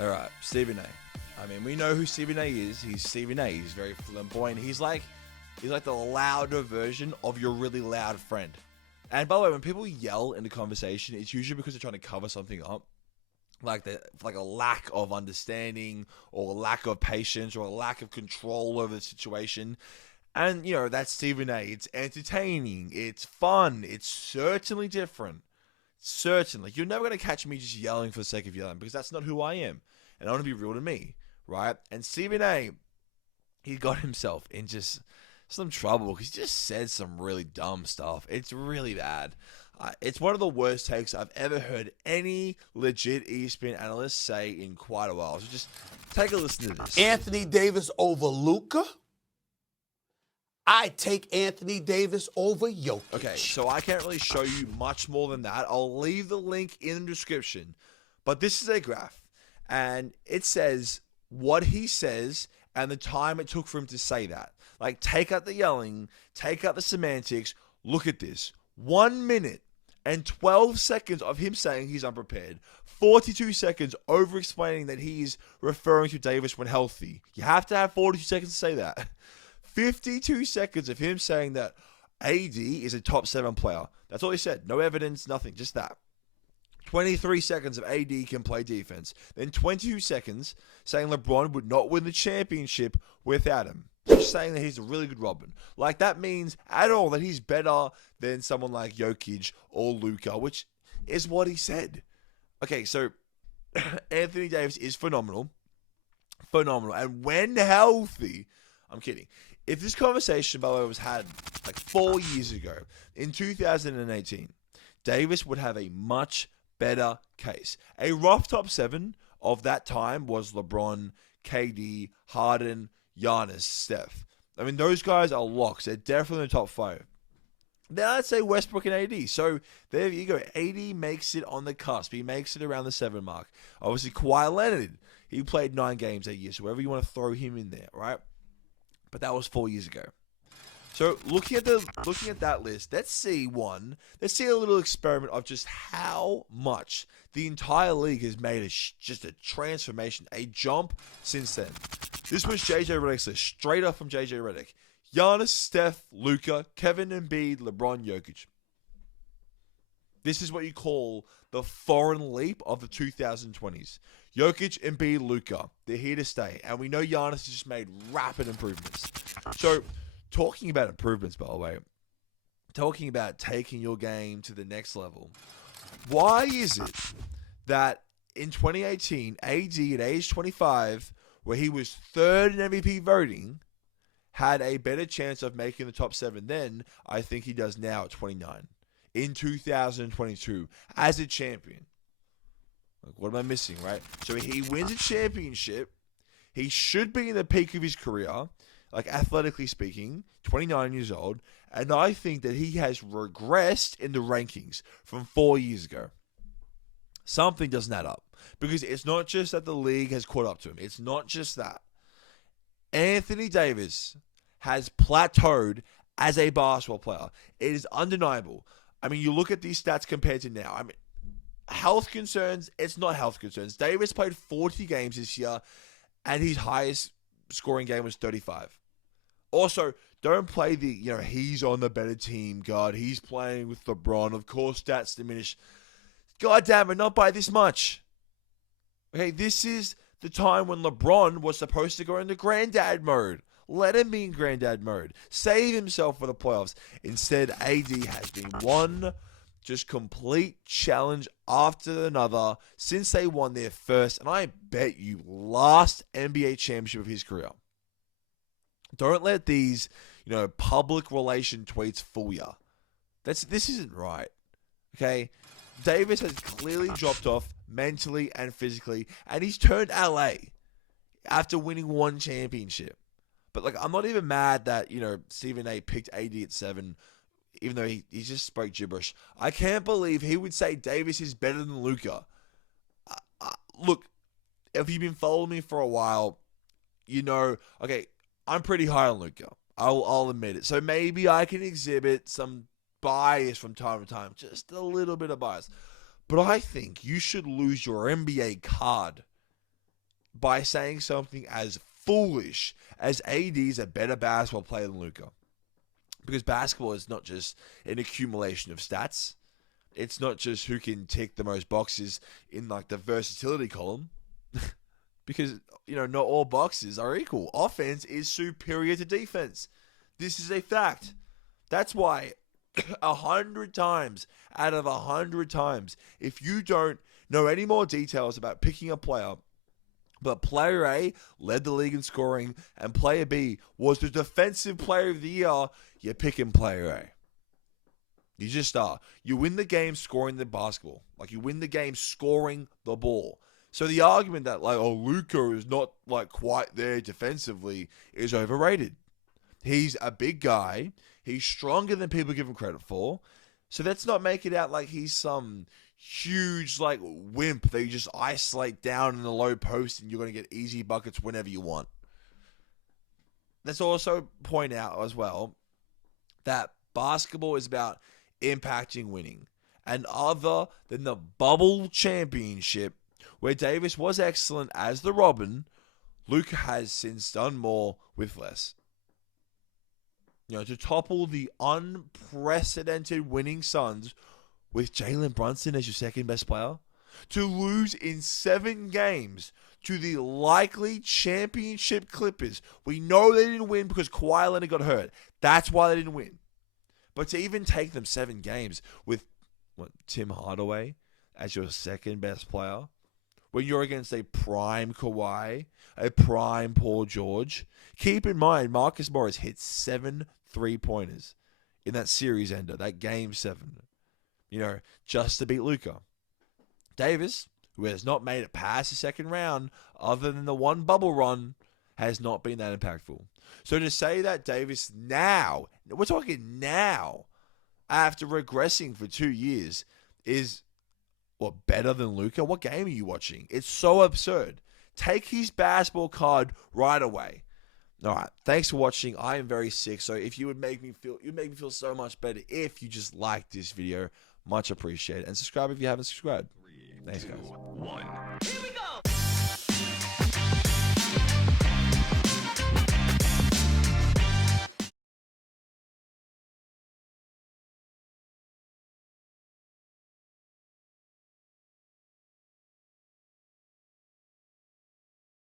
All right, Stephen A. I mean, we know who Stephen A is. He's Stephen A. He's very flamboyant. He's like the louder version of your really loud friend. And by the way, when people yell in the conversation, it's usually because they're trying to cover something up. Like a lack of understanding or a lack of patience or a lack of control over the situation. And, that's Stephen A. It's entertaining. It's fun. It's certainly different. Certainly. You're never going to catch me just yelling for the sake of yelling because that's not who I am. And I want to be real to me, right? And Stephen A., he got himself in just some trouble because he just said some really dumb stuff. It's really bad. It's one of the worst takes I've ever heard any legit ESPN analyst say in quite a while. So just take a listen to this. Anthony Davis over Luka? I take Anthony Davis over Jokic. Okay, so I can't really show you much more than that. I'll leave the link in the description. But this is a graph. And it says what he says and the time it took for him to say that. Like, take out the yelling, take out the semantics. Look at this. 1 minute and 12 seconds of him saying he's unprepared. 42 seconds over-explaining that he's referring to Davis when healthy. You have to have 42 seconds to say that. 52 seconds of him saying that AD is a top 7 player. That's all he said. No evidence, nothing, just that. 23 seconds of AD can play defense. Then 22 seconds saying LeBron would not win the championship without him. Just saying that he's a really good Robin. Like, that means at all that he's better than someone like Jokic or Luka, which is what he said. Okay, so Anthony Davis is phenomenal. Phenomenal. And when healthy, I'm kidding. If this conversation, by the way, was had like 4 years ago, in 2018, Davis would have a much better case. A rough top 7 of that time was LeBron, KD, Harden, Giannis, Steph. I mean, those guys are locks. They're definitely in the top 5. Then I'd say Westbrook and AD. So there you go. AD makes it on the cusp. He makes it around the 7 mark. Obviously, Kawhi Leonard, he played 9 games that year. So wherever you want to throw him in there, right? But that was 4 years ago. So looking at that list, let's see a little experiment of just how much the entire league has made just a transformation, a jump since then. This was JJ Redick's list, straight up from JJ Redick. Giannis, Steph, Luka, Kevin Embiid, LeBron, Jokic. This is what you call the foreign leap of the 2020s. Jokic, Embiid, Luka, they're here to stay. And we know Giannis has just made rapid improvements. So, talking about improvements, by the way, talking about taking your game to the next level, why is it that in 2018, AD at age 25, where he was 3rd in MVP voting, had a better chance of making the top 7 than I think he does now at 29 in 2022 as a champion? Like, what am I missing, right? So he wins a championship. He should be in the peak of his career, like athletically speaking, 29 years old. And I think that he has regressed in the rankings from 4 years ago. Something doesn't add up. Because it's not just that the league has caught up to him. It's not just that. Anthony Davis has plateaued as a basketball player. It is undeniable. I mean, you look at these stats compared to now. I mean, health concerns, it's not health concerns. Davis played 40 games this year, and his highest scoring game was 35. Also, don't play the, he's on the better team, God. He's playing with LeBron. Of course, stats diminish. God damn it, not by this much. Okay, this is the time when LeBron was supposed to go into granddad mode. Let him be in granddad mode. Save himself for the playoffs. Instead, AD has been one just complete challenge after another since they won their first, and I bet you, last NBA championship of his career. Don't let these, public relation tweets fool you. This isn't right. Okay? Davis has clearly dropped off mentally and physically, and he's turned LA after winning 1 championship. But, I'm not even mad that, Stephen A. picked AD at 7, even though he just spoke gibberish. I can't believe he would say Davis is better than Luka. Look, if you've been following me for a while, okay, I'm pretty high on Luka. I'll admit it. So maybe I can exhibit some bias from time to time, just a little bit of bias. But I think you should lose your NBA card by saying something as foolish as AD is a better basketball player than Luka. Because basketball is not just an accumulation of stats. It's not just who can tick the most boxes in like the versatility column. Because, not all boxes are equal. Offense is superior to defense. This is a fact. That's why 100 times out of 100 times, if you don't know any more details about picking a player, but player A led the league in scoring and player B was the defensive player of the year, you're picking player A. You just are. You win the game scoring the basketball. Like, you win the game scoring the ball. So the argument that, Luka is not, quite there defensively is overrated. He's a big guy. He's stronger than people give him credit for. So let's not make it out like he's some huge, wimp that you just isolate down in the low post and you're going to get easy buckets whenever you want. Let's also point out as well that basketball is about impacting winning. And other than the bubble championship, where Davis was excellent as the Robin, Luka has since done more with less. To topple the unprecedented winning Suns with Jalen Brunson as your second best player, to lose in 7 games to the likely championship Clippers. We know they didn't win because Kawhi Leonard got hurt. That's why they didn't win. But to even take them 7 games with Tim Hardaway as your second best player, when you're against a prime Kawhi, a prime Paul George, keep in mind Marcus Morris hit 7 3-pointers in that series ender, that game 7, just to beat Luka. Davis, who has not made it past the second round other than the one bubble run, has not been that impactful. So to say that Davis now, we're talking now, after regressing for 2 years, is better than Luka? What game are you watching? It's so absurd. Take his basketball card right away. All right, thanks for watching. I am very sick, so if you would make me feel so much better if you just liked this video. Much appreciated. And subscribe if you haven't subscribed. Thanks, guys. 1. Here we go.